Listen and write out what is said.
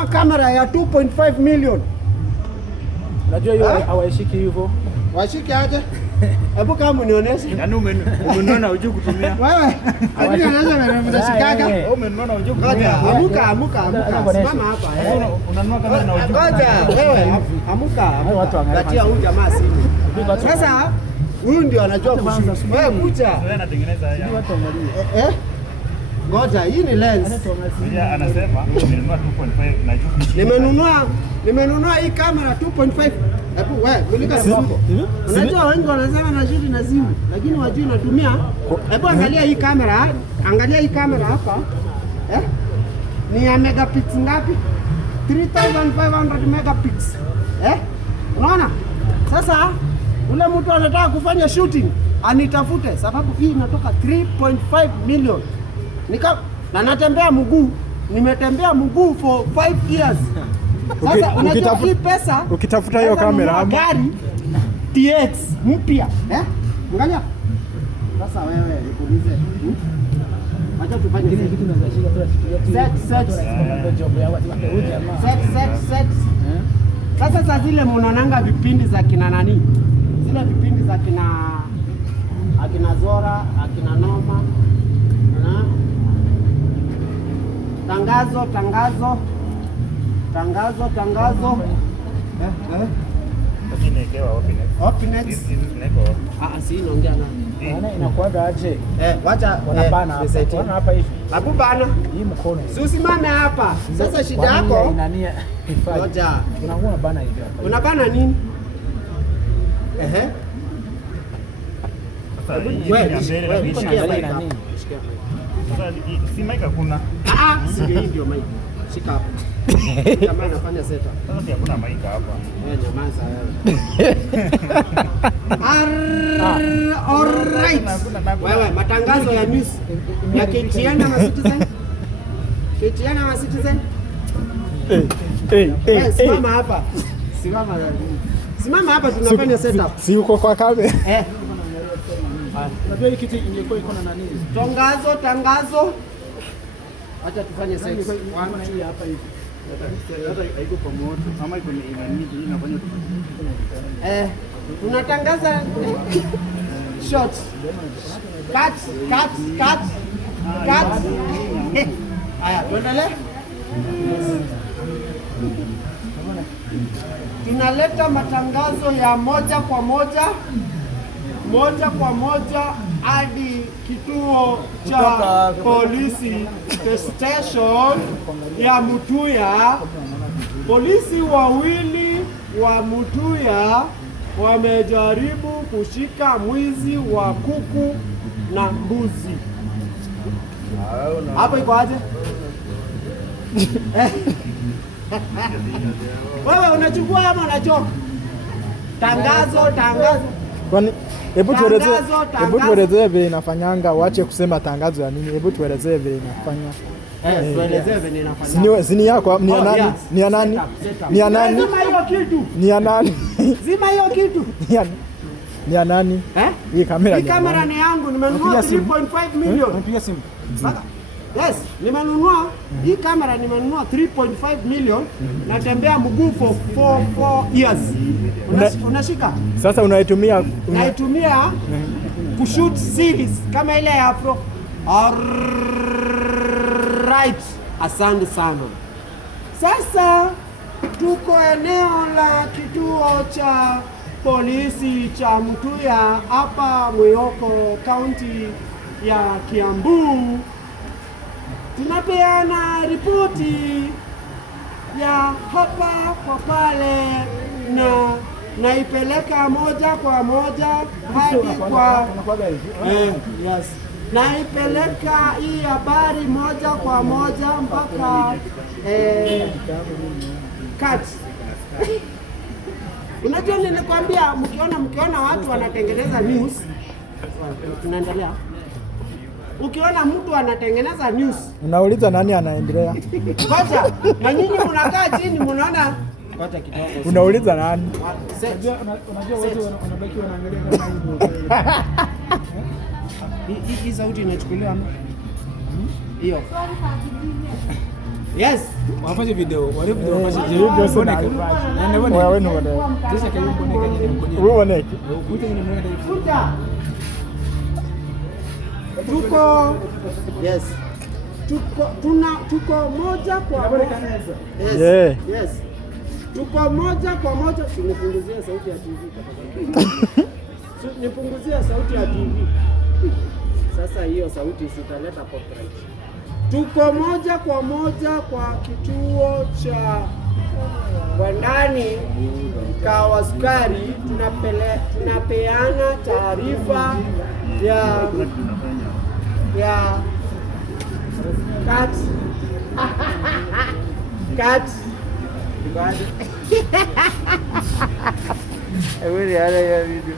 nimenunua kamera ya 2.5 million. Unajua hiyo hawaishiki hivyo. Washiki aje? Hebu kama unionyeshe. Yaani umenunua hujui kutumia. Wewe, hadi unaweza mnashikaka. Wewe umenunua hujui kutumia. Amuka. Simama hapa. Unanunua kamera na hujui. Ngoja, wewe amuka. Katia huyu jamaa simu. Sasa huyu ndio anajua kushuti. Wewe kucha. Wewe anatengeneza haya. Watu angalie. Ngoja, hii ni lens. Yeye anasema nimenunua 2.5 na nimenunua hii kamera 2.5. Hebu wewe, mulika simu. Unajua wengi wanasema na shoot na simu, lakini wajui natumia. Hebu angalia hii kamera hapa. Ni ya megapixels ngapi? 3500 megapixels. Unaona? Sasa ule mtu anataka kufanya shooting anitafute, sababu hii inatoka 3.5 million. Na natembea mguu, nimetembea mguu for 5 years. Sasa unajua hii pesa ukitafuta hiyo kamera ama gari TX mpya, angalia. Sasa wewe nikuulize, acha tufanye kitu set. Sasa saa zile mnaonanga vipindi za kina nani? Zile vipindi za akina Zora, akina Noma. Tangazo. Lakini ikewa Openex. Si inaongea na inakuaga aje? Wacha wanabana hapa hivi. Babu bana. Hii mkono. Si usimame hapa. Sasa shida yako. Ngoja. Unaona bana hivi hapa. Unabana nini? Sasa wewe si mic hakuna. Si ndio mic. Shika hapo. Kama anafanya setup. Sasa si hakuna mic hapa. Nyamaza wewe. Alright. Wewe matangazo ya news ya KTN na Citizen. KTN na Citizen. Simama hapa. Simama hapa tunafanya setup. Si uko kwa kamera. Unajua hii kitu ingekuwa iko na nani? Tangazo. Acha tufanye sex. One hapa hivi. Hata haiko kwa moto. Kama iko ni inafanya tunatangaza shot. Cut. Haya, tuendelee. Tunaleta matangazo ya moja kwa moja hadi kituo cha polisi station ya Mutuya. Polisi wawili wa Mutuya wamejaribu kushika mwizi wa kuku na mbuzi. Hapo iko aje? Wewe unachukua ama unachoka? Tangazo. Kwani hebu tuelezee vile inafanyanga, waache kusema tangazo ya nini. Hebu tuelezee vile inafanya. Tuelezee vile inafanya. Zini yako ni ya nani? Ni ya nani? Ni ya nani? Zima hiyo kitu. Ni ya nani? Zima hiyo kitu. Ni ya nani? Hii kamera ni yangu, nimenunua 3.5 million. Unapiga simu? Yes, nimenunua hii kamera, nimenunua 3.5 million. Natembea mguu for 4 years. Unashika? Sasa unaitumia kushoot series kama ile ya Afro. Alright, asante sana. Sasa tuko eneo la kituo cha polisi cha Mutuya hapa Mwihoko, kaunti ya Kiambu. Tunapeana ripoti ya hapa kwa pale na naipeleka moja kwa moja hadi kwa yes. Naipeleka hii habari moja kwa moja mpaka cut. Unajua nilikwambia mkiona watu wanatengeneza news, tunaendelea. Ukiona mtu anatengeneza news, unauliza nani anaendelea? Ngoja, na nyinyi mnakaa chini mnaona ngoja kidogo. Unauliza nani? Unajua watu wanabaki wanaangalia kama hii sauti inachukuliwa hiyo. Yes. Wafanye video, wale video wafanye Hivyo sana. Wewe ni wale. Sasa kama mboneka nyinyi mkonye. Wewe waneki. Ukute nyinyi mwenye ndio. Kuja. Tuko yes. Tuko moja kwa moja. Yes. Yeah. Yes. Tuko moja kwa moja. Nipunguzie sauti ya TV tafadhali. Nipunguzie sauti ya TV. Sasa hiyo sauti sitaleta copyright. Tuko moja kwa moja kwa kituo cha Wandani Kahawa Sukari, tunapeana taarifa ya cut Eweli ala ya video.